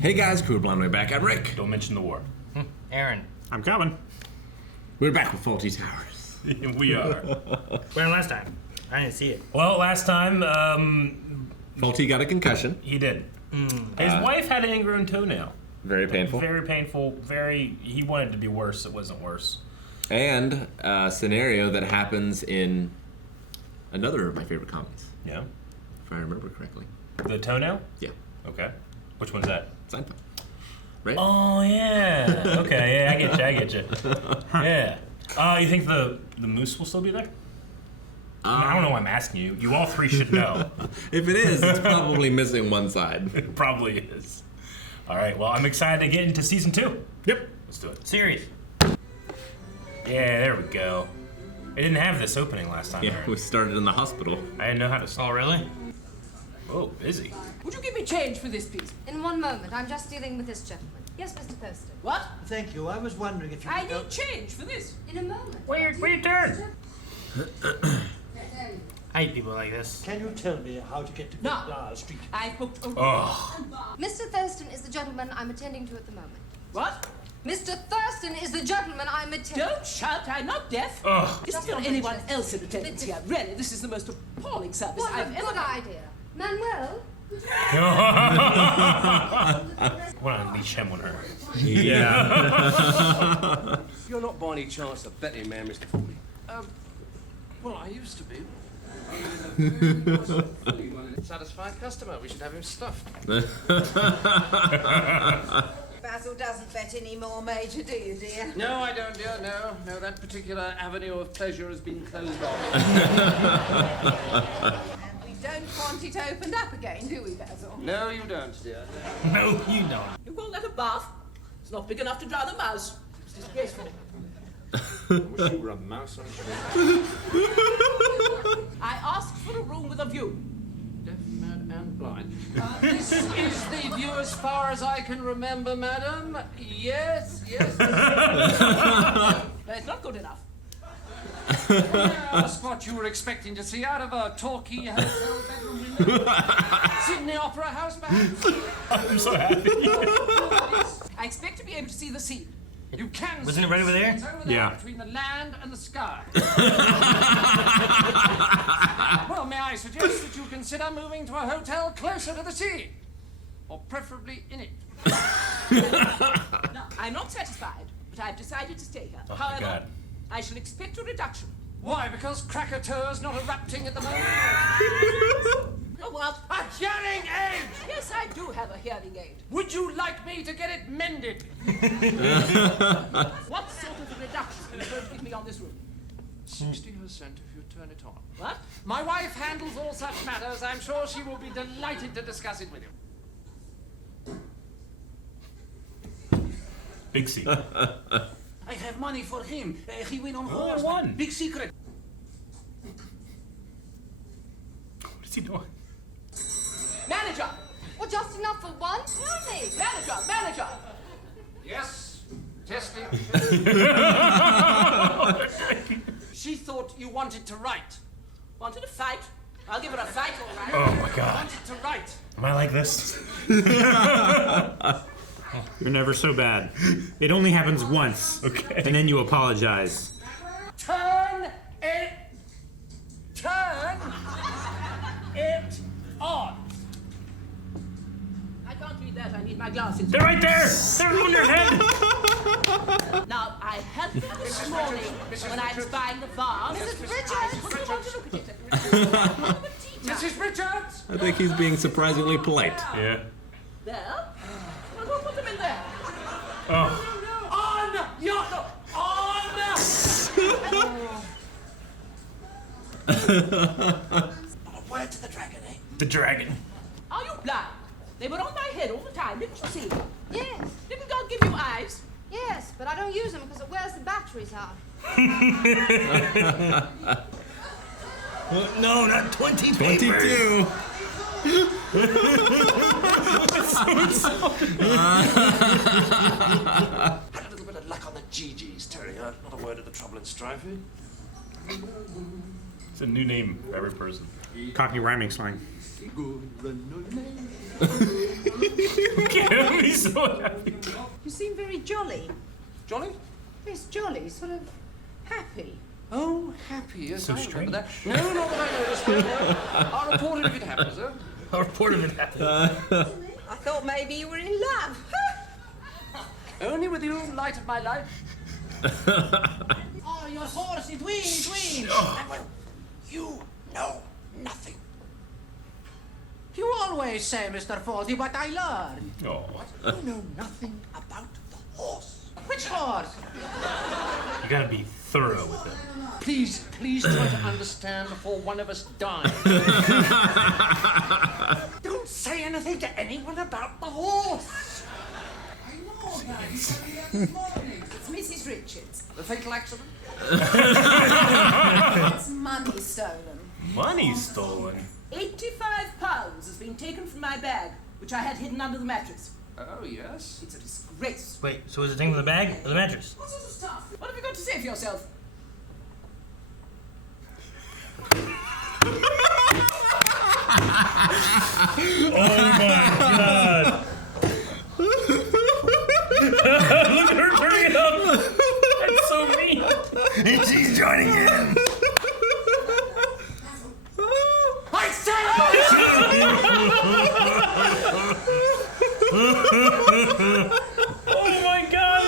Hey guys, Cool Blind Way back. I'm Rick. Don't mention the war. Aaron. I'm coming. We're back with Fawlty Towers. We are. When last time? I didn't see it. Well, last time, Fawlty got a concussion. he did. His wife had an ingrown toenail. Very painful. Very painful. He wanted to be worse. It wasn't worse. And a scenario that happens in another of my favorite comics, Yeah. if I remember correctly. The toenail? Yeah, Okay. Which one's that? Seinfeld. Right? Oh, yeah. Okay, yeah, I get you. Yeah. You think the moose will still be there? I don't know why I'm asking you. You all three should know. If it is, it's probably missing one side. It probably is. All right, well, I'm excited to get into season 2. Yep. Let's do it. Series. Yeah, there we go. It didn't have this opening last time. Yeah, Aaron. we started in the hospital. I didn't know how to Oh, start. really? Oh, busy. Would you give me change for this, please? In one moment. I'm just dealing with this gentleman. Yes, Mr. Thurston. What? Thank you. I was wondering if you I could help. need change for this. In a moment. Wait your turn. I hate people like this. Can you tell me how to get to No. Flower Street? I've booked a room. Oh, Mr. Thurston is the gentleman I'm attending to at the moment. What? Mr. Thurston is the gentleman I'm attending. Don't shout, I'm not deaf. oh. Isn't there anyone else in attendance here? Really, this is the most appalling service What a I've good ever... idea. Manuel? Want to unleash him on her. Yeah. You're not by any chance a betting man, Mr. Fawlty? Well, I used to be. Satisfied customer. We should have him stuffed. Basil doesn't bet anymore, Major, do you, dear? No, I don't, dear. No, that particular avenue of pleasure has been closed off. And we don't want it opened up again, do we, Basil? No, you don't, dear. No, you don't. You call that a bath? It's not big enough to drown a mouse. It's disgraceful. I wish you were a mouse. I asked for a room with a view. Deaf, mad, and blind. This is the view as far as I can remember, madam. Yes. It's not good enough. Just what you were expecting to see out of a talkie hotel bedroom window. Sydney Opera House, perhaps? I'm so happy. I expect to be able to see the sea. You can. Wasn't it right over there? It's over Yeah. Between the land and the sky. Well, may I suggest that you consider moving to a hotel closer to the sea, or preferably in it. No, I'm not satisfied, but I've decided to stay here. Oh, my However, God. I shall expect a reduction. Why? Because Krakatoa's not erupting at the moment. Oh, what? A hearing aid. Yes, I do have a hearing aid. Would you like me to get it mended? What sort of a reduction are you going to give me on this room? 60% if you turn it on. What? My wife handles all such matters. I'm sure she will be delighted to discuss it with you. Big C. I have money for him. He win on horse. won? Big secret. What is he doing? Manager! Well, just enough for one party. Manager! Yes. Testing. She thought you wanted to write. Wanted to fight? I'll give her a fight, all right. Oh my God. Wanted to write. Am I like this? You're never so bad. It only happens once. Okay. And then you apologize. Turn it on. I can't read that. I need my glasses. They're right there. They're on your head. Now, I had them this morning when I was buying the vase. Mrs. I Richards! wouldn't want to look at it. Mrs. Richards. I think he's being surprisingly polite. Yeah. There? Well, don't put them in there. Oh. On your Not a word to the dragon, eh? The dragon. Are you blind? They were on my head all the time. Didn't you see? Yes. Didn't God give you eyes? Yes, but I don't use them because it wears the batteries out. No, not 20 22. Had a little bit of luck on the GGs, Terry. Not a word of the trouble and strife. It's a new name for every person. Cockney rhyming slang. He's so happy. You seem very jolly. Jolly? Yes, jolly, sort of happy. Oh, happy, yes, So I strange. remember that. No, not that I noticed. No. I'll report it if it happens, sir. A report of it happened. I thought maybe you were in love. Only with you, light of my life. Oh, your horse, it wins, it wins. Manuel, you know nothing. You always say, Mr. Fawlty, but I learned. Oh. You know nothing about the horse. Which horse? You gotta be thorough with it. Please try to understand before one of us dies. Don't say anything to anyone about the horse. I know that. He told me that this morning. It's Mrs. Richards. The fatal accident? It's money stolen. Money stolen. 85 pounds has been taken from my bag, which I had hidden under the mattress. Oh, yes. It's a disgrace. Wait, so is the thing from the bag or the mattress? What sort of stuff? What have you got to say for yourself? Oh my god! Look at her turning it up! That's so mean! And she's joining in! I Oh my god!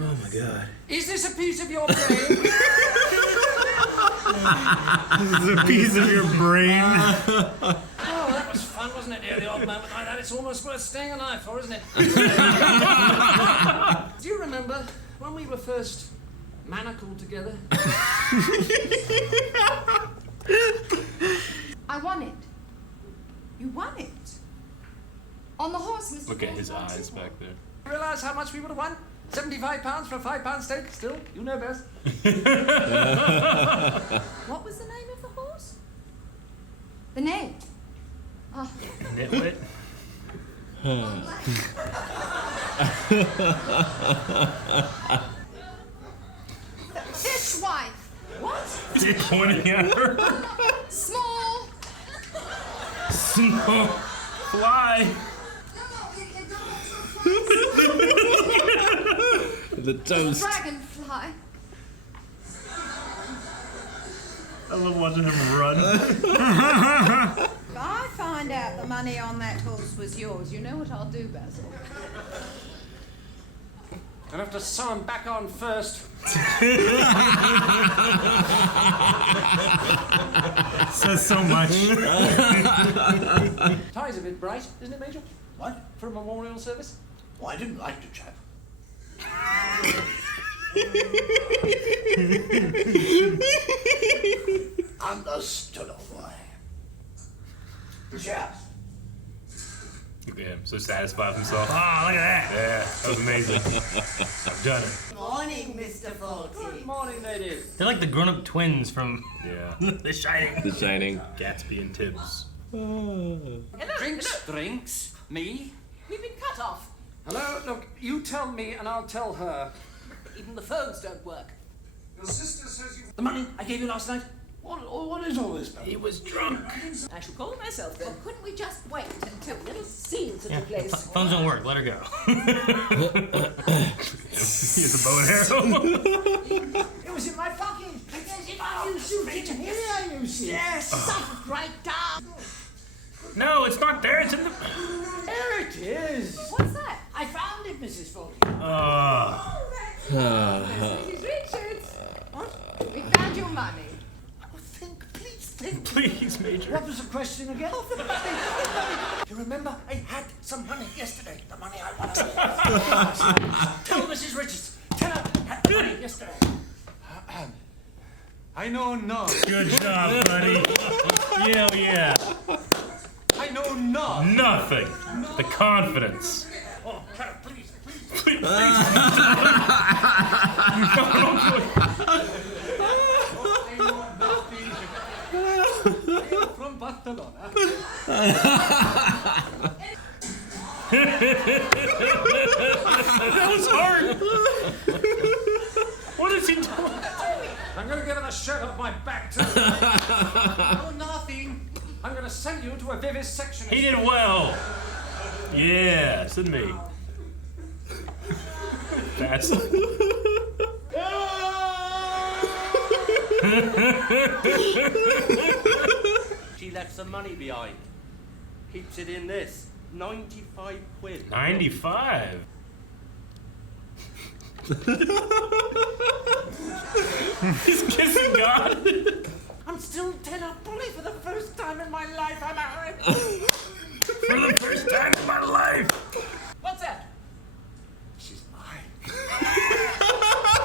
Oh my god. Is this a piece of your brain? This is a piece of your brain. Oh, that was fun, wasn't it? Yeah, the odd moment like that. It's almost worth staying alive for, isn't it? Do you remember when we were first manacled together? I won it. You won it. On the horse, Mr. Look at his Fawlty. eyes back there. Realise how much we would have won? £75 for a £5 steak? Still, you know best. What was the name of the horse? The name? Oh, Nitwit. fishwife. What? He's pointing at her. Small. Small fly. The toast. Dragonfly. I love watching him run. If I find out the money on that horse was yours, you know what I'll do, Basil? I'll have to sew him back on first. Says so much. Tie's a bit bright, isn't it, Major? What? For a memorial service? Oh, I didn't like the chap. Understood, all right. Cheers. Look at him, so satisfied with himself. Ah, look at that. Yeah, that was amazing. I've done it. Morning, Mr. Fawlty. Good morning, ladies. They're like the grown-up twins from The Shining. The Shining. Gatsby and Tibbs. Hello, Drinks, drinks. Me? We've been cut off. Hello, look, you tell me and I'll tell her. Even the phones don't work. Your sister says you... The money I gave you last night? What is all this about? He was drunk. I shall call myself then. Couldn't we just wait until Little scene took place. Phones don't work, let her go. Here's a bow and arrow. It was in my pocket. You shoot it here, you see. Yes, stuff right down. No, it's not there, it's in the... There it is. What's that? I found it, Mrs. Fawlty. Mrs. Richards. What? We found your money. Please think. Please, Major. What was the question again? You remember I had some money yesterday. The money I wanted. Tell Mrs. Richards. Tell her I had the money yesterday. I know not. Good job, buddy. Yeah. I know not. Nothing. The confidence. Oh, Carol, please. Please. From Barcelona. That was hard. What is he doing? I'm gonna give her the shirt off my back too. Oh, nothing. I'm gonna send you to a vivisection. He did well. Yeah, send me. That's. She left some money behind. Keeps it in this. 95 quid. 95. He's kissing God. I'm still dead up bully for the first time in my life. I'm Aaron. For the first time in my life. What's that? She's mine.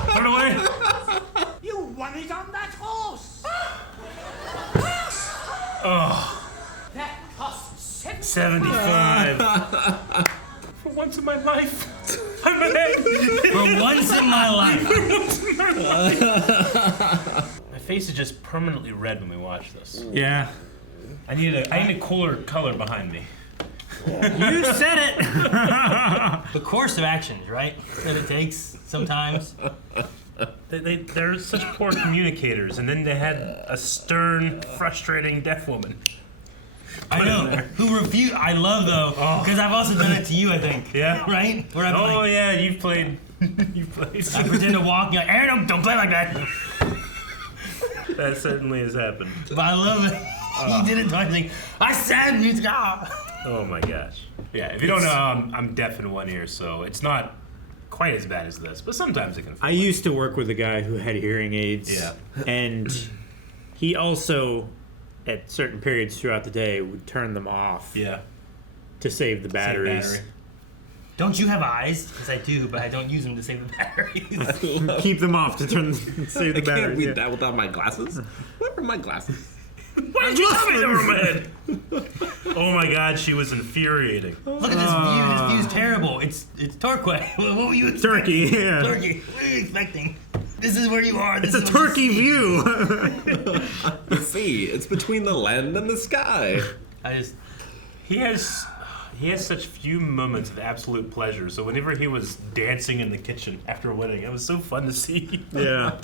Put it away. You won it on that horse. Oh, That cost 75. For once in my life, I'm ahead. For once in my life. My face is just permanently red when we watch this. Yeah. I need a cooler color behind me. You said it. The course of actions, right? That it takes sometimes. They're such poor communicators, and then they had a stern, frustrating deaf woman. I know. Who refuse? I love though, because I've also done it to you. I think. Yeah. Right? Where I'm Oh like, yeah, you've played. You've played. I pretend to walk. You're like, Aaron, don't play like that. That certainly has happened. But I love it. He did it twice. Like, I said music. Oh my gosh. Yeah. If you don't know, I'm deaf in one ear, so it's not quite as bad as this, but sometimes it can. I used to work with a guy who had hearing aids. Yeah. And he also, at certain periods throughout the day, would turn them off Yeah. to save the batteries. battery. Don't you have eyes? Because I do, but I don't use them to save the batteries. Keep them off to save the I can't batteries. read Yeah. that without my glasses. Where are my glasses? Why did you tell me they were in my head? Oh my god, she was infuriating. Look at this view. This view's terrible. It's Torquay. What were you expecting? Turkey, yeah. Turkey. What are you expecting? This is where you are. This It's a is what turkey you see. view. See, it's between the land and the sky. He has such few moments of absolute pleasure. So whenever he was dancing in the kitchen after a wedding, it was so fun to see. Yeah.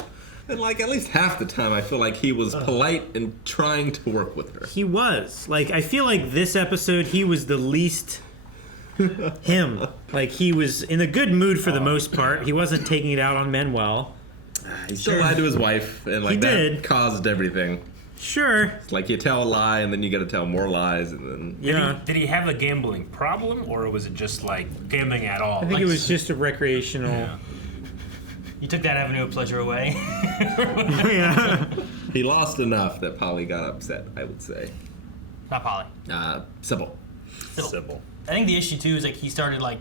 And like at least half the time, I feel like he was polite and trying to work with her. He was. Like, I feel like this episode, he was the least him. Like, he was in a good mood for the most part. He wasn't taking it out on Manuel. He still lied to his wife, and like He that did. caused everything. Sure. It's like you tell a lie, and then you got to tell more lies, and then Yeah. Did he have a gambling problem, or was it just like gambling at all? I think it was just a recreational. Yeah. You took that avenue of pleasure away. Yeah. he lost enough that Polly got upset. I would say. Not Polly. Sybil. Sybil. I think the issue too is like he started like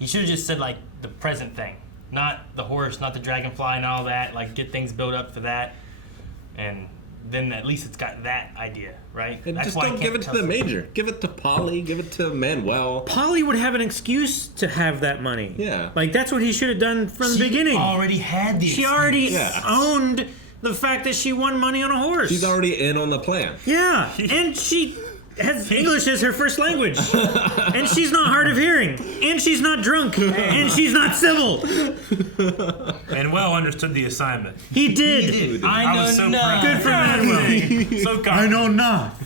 he should have just said like the present thing, not the horse, not the dragonfly, and all that. Like get things built up for that, and then at least it's got that idea, right? And That's just why I don't can't give it to tell the major. Give it to Polly. Give it to Manuel. Polly would have an excuse to have that money. Yeah. Like, that's what he should have done from the She beginning. already had the. She already Yeah. owned the fact that she won money on a horse. She's already in on the plan. Yeah, and she has English as her first language. And she's not hard of hearing. And she's not drunk. And she's not civil. Manuel understood the assignment. He did. I know was so none. proud. Good for Manuel. So I know not.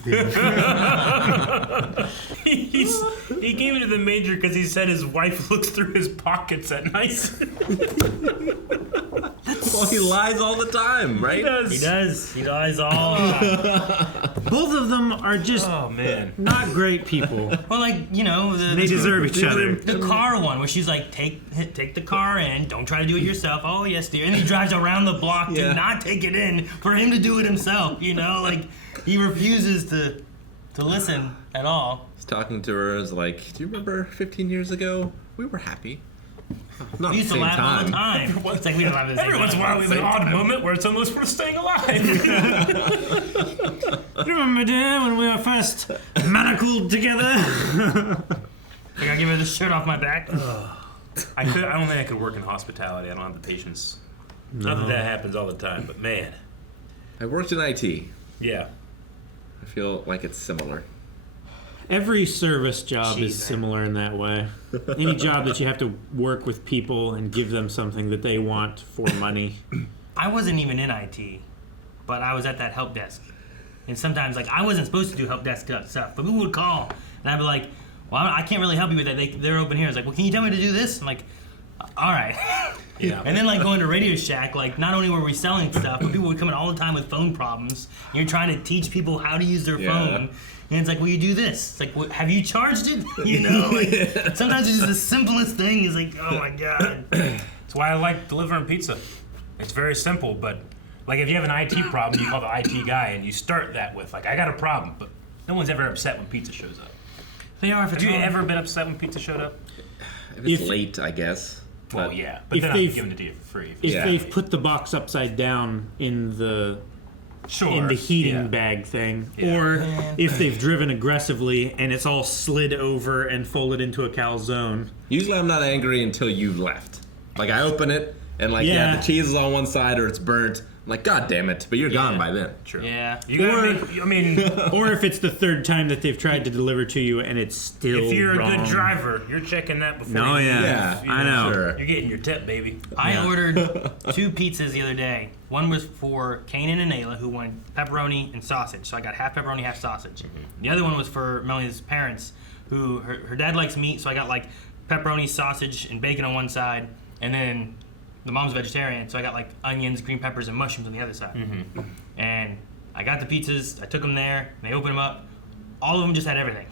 He gave it to the major because he said his wife looks through his pockets at night. Well, he lies all the time, right? He does. He lies all the time. Both of them are just Oh man. not great people. Well, like, you know, They deserve each other. the car one where she's like, take the car in, don't try to do it yourself. Oh yes, dear. And he drives around the block Yeah. to not take it in for him to do it himself. You know, like he refuses to listen at all. He's talking to her as like, do you remember 15 years ago? We were happy. Not We at used the to same laugh all the time. time. It's like we don't laugh at the same Every once in a while we have an Same odd time. moment where it's almost worth staying alive. Remember, dear, when we were first manacled together? I gotta give her the shirt off my back. I don't think I could work in hospitality. I don't have the patience. Not that happens all the time, but man. I worked in IT. Yeah. I feel like it's similar. Every service job is Jeez, similar in that way. Any job that you have to work with people and give them something that they want for money. I wasn't even in IT, but I was at that help desk. And sometimes, like, I wasn't supposed to do help desk stuff, but people would call, and I'd be like, well, I can't really help you with that. They're open here. I was like, well, can you tell me to do this? I'm like, all right. Yeah. And then, like, going to Radio Shack, like, not only were we selling stuff, but people would come in all the time with phone problems. And you're trying to teach people how to use their phone. And it's like, well, you do this. It's like, well, have you charged it? You know? Like, sometimes it's just the simplest thing is like, oh, my God. That's why I like delivering pizza. It's very simple, but like if you have an IT problem, you call the IT guy and you start that with like, I got a problem, but no one's ever upset when pizza shows up. They are. Have you ever been upset when pizza showed up? If it's late, I guess. Well, yeah, but if then I'm they've- giving it to you for free. If they've put the box upside down in the heating bag thing, or if they've driven aggressively and it's all slid over and folded into a calzone. Usually I'm not angry until you've left. Like I open it and like the cheese is on one side or it's burnt. I'm like, God damn it, but you're gone by then. True. Yeah. You gotta I mean, or if it's the third time that they've tried to deliver to you and it's still if you're wrong. a good driver, you're checking that before No, you yeah. leave. I know. Sure. You're getting your tip, baby. I ordered 2 pizzas the other day. One was for Kanan and Ayla, who wanted pepperoni and sausage. So I got half pepperoni, half sausage. The other one was for Melanie's parents, who her dad likes meat, so I got like pepperoni, sausage, and bacon on one side, and then the mom's vegetarian, so I got like onions, green peppers, and mushrooms on the other side. And I got the pizzas, I took them there, and they opened them up. All of them just had everything.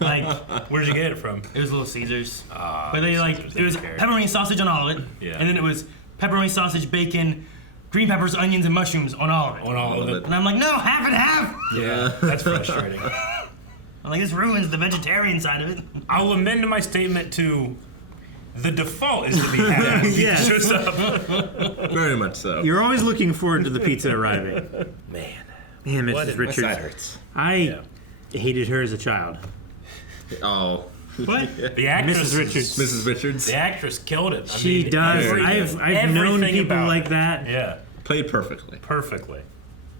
Like, Where'd you get it from? it was Little Caesars. But they like, it was pepperoni and sausage on all of it. Yeah. And then it was pepperoni, sausage, bacon, green peppers, onions, and mushrooms on all of it. On all of it. And I'm like, no, half and half. Yeah, that's frustrating. I'm like, this ruins the vegetarian side of it. I'll amend my statement to the default is to be half. Yes. Shows up. Very much so. You're always looking forward to the pizza arriving. Man. Man, What Mrs. a- My Richards. side hurts. I hated her as a child. Oh. What? The actress, Mrs. Richards. Mrs. Richards The actress killed it. I She mean, does. everything- I've known everything people about like it. that. Yeah, played perfectly. perfectly.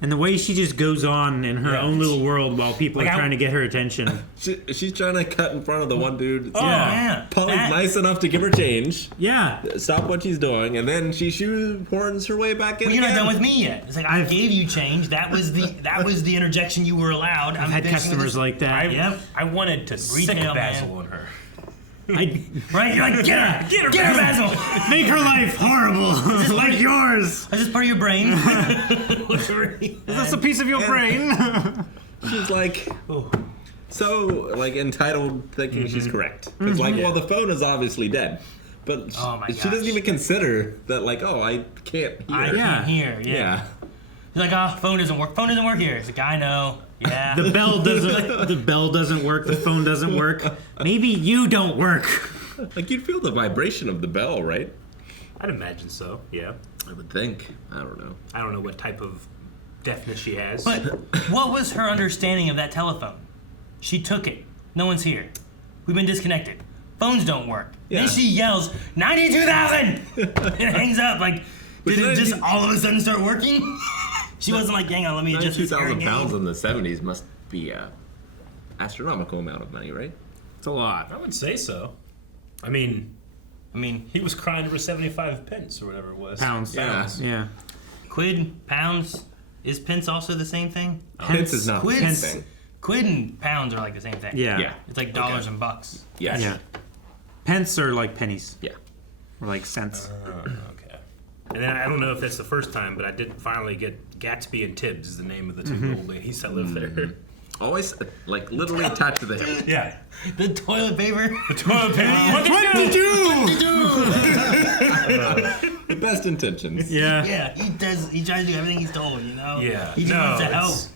And the way she just goes on in her Yeah. own little world while people Like are how- trying to get her attention. She's trying to cut in front of the one dude. Oh, yeah. Polly's That- nice enough to give her change, Yeah. stop what she's doing, and then she shoehorns her way back in Well, you're not again. done with me yet. It's like, I gave you change. That was the interjection you were allowed. I've had customers like that. Yep. I wanted to sick Retail, Basil man. on her. Right? You're like, get her! Get her, Get her, Basil. Basil! Make her life horrible, like yours. Is this part of your brain? That's a piece of your brain. She's like, so like entitled, thinking she's correct. It's like, well, the phone is obviously dead, but Oh my she doesn't gosh. even consider that. Like, oh, I can't hear. I Yeah. can't hear. Yeah. He's like, oh, phone doesn't work. Phone doesn't work here. He's like, I know. Yeah. The bell doesn't. The bell doesn't work. The phone doesn't work. Maybe you don't work. Like you'd feel the vibration of the bell, right? I'd imagine so. Yeah. I would think. I don't know. I don't know what type of deafness she has. But what was her understanding of that telephone? She took it. No one's here. We've been disconnected. Phones don't work. Yeah. Then she yells, 92,000! And hangs up. Like, But did it then just you- all of a sudden start working? She wasn't like, hang on, let me adjust this 2,000 hearing pounds aid. in the 70s must be a astronomical amount of money, right? It's a lot. I would say so. I mean, he was crying over 75 pence or whatever it was. Pounds. Yeah. Quid, pounds. Is pence also the same thing? Pence is not the same Quids. thing. Quid and pounds are like the same thing. Yeah. Yeah. It's like dollars and bucks. Yes. Yeah. Pence are like pennies. Yeah. Or like cents. Okay. And then I don't know if that's the first time, but I did finally get Gatsby and Tibbs is the name of the two old ladies that live there. Always, like, literally attached to the hip. Yeah. The toilet paper. The toilet paper. What did you The best intentions. Yeah. Yeah, he does. He tries to do everything he's told, you know? Yeah. He just No, wants to help. it's-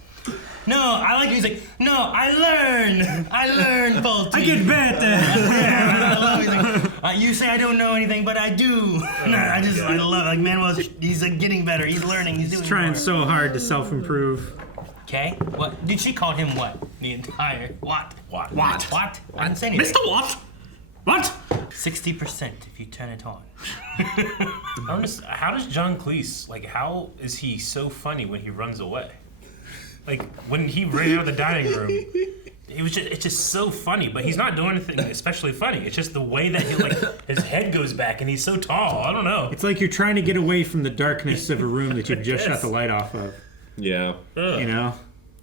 No, I like it. He's like, no, I learn, Fawlty. I get better. Yeah, I love it. He's like, you say I don't know anything, but I do. No, I love it. Like, Manuel, he's like getting better. He's learning. He's doing Trying more. so hard to self-improve. Okay, what? Did she call him what? The entire, what? What? What? I didn't say anything. Mr. What? What? 60% if you turn it on. How does John Cleese, like, how is he so funny when he runs away? Like, when he ran out of the dining room, it's just so funny, but he's not doing anything especially funny. It's just the way that his head goes back and he's so tall. I don't know. It's like you're trying to get away from the darkness of a room that you've just shut the light off of. Yeah. You know?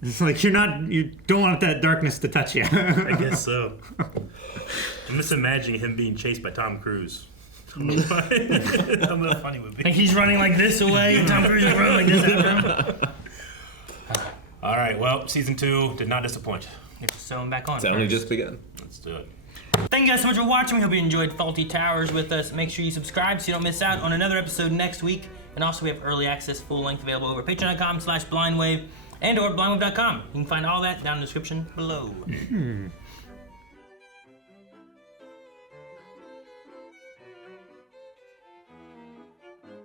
It's like you don't want that darkness to touch you. I guess so. I'm just imagining him being chased by Tom Cruise. I don't know why. I'm not funny with me. Think he's running like this away and Tom Cruise is running like this after him? All right, well, season 2 did not disappoint. So I'm back on. It's only just begun. Let's do it. Thank you guys so much for watching. We hope you enjoyed Fawlty Towers with us. Make sure you subscribe so you don't miss out on another episode next week. And also, we have early access, full length available over patreon.com/blindwave and or blindwave.com. You can find all that down in the description below.